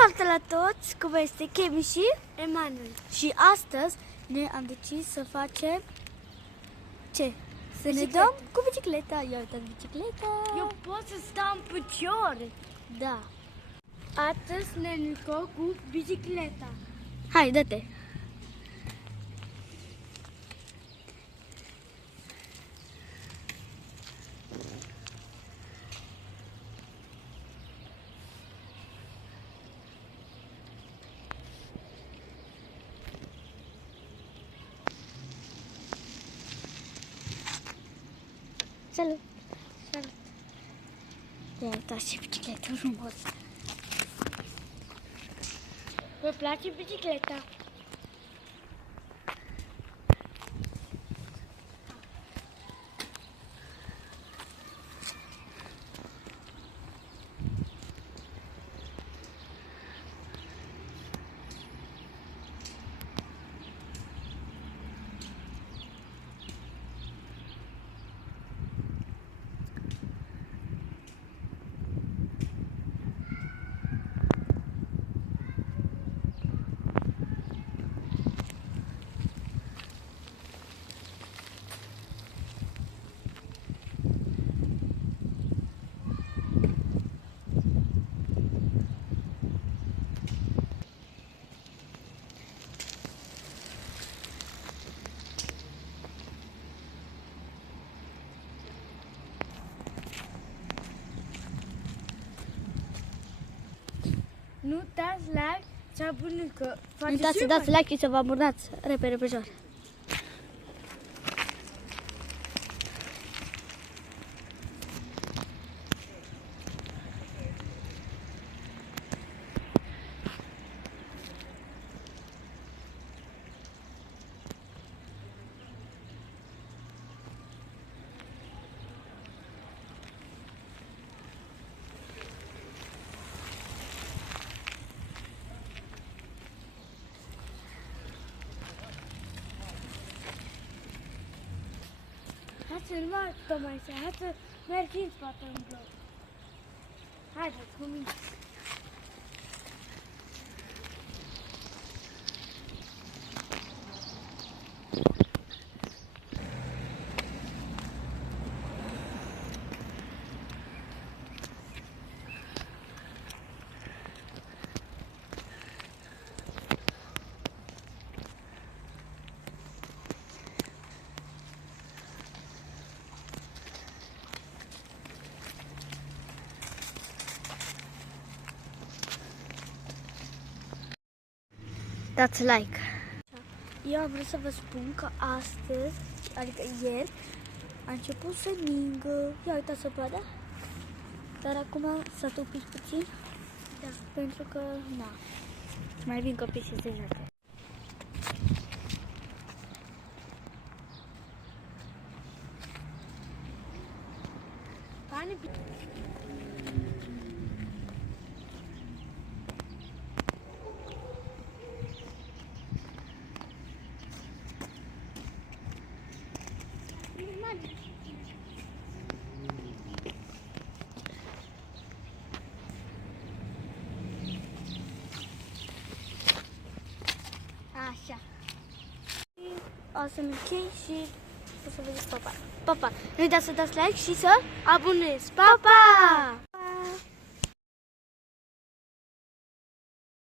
Salute la toți! Cum este Kemi și Emanuel. Și astăzi ne am decis să facem ce? Să ne dăm cu bicicleta. Ia uitați bicicleta. Eu pot să stau în picioare. Da. Astăzi ne jucăm cu bicicleta. Hai, dă-te. Salut! Salut! Ia uitați ce bicicletă frumos! Vă place bicicleta? Nu dați like și abonați că Nu uitați să dați like și să vă abonați repede pe jos. Hai să nu mai stăm aici, hai să mergem în spate în bloc. Haideți cu mine. Dați like. Eu am vrut să vă spun că astăzi, adică ieri, a început să ningă. Ia uitați zăpada. Dar acum s-a topit puțin. Da. Pentru că, na, mai vin copii și se joacă. Bani, Așa. O să-mi închei și o să vedeți papa. Papa, nu uitați să dați like și să abonezi. pa, pa!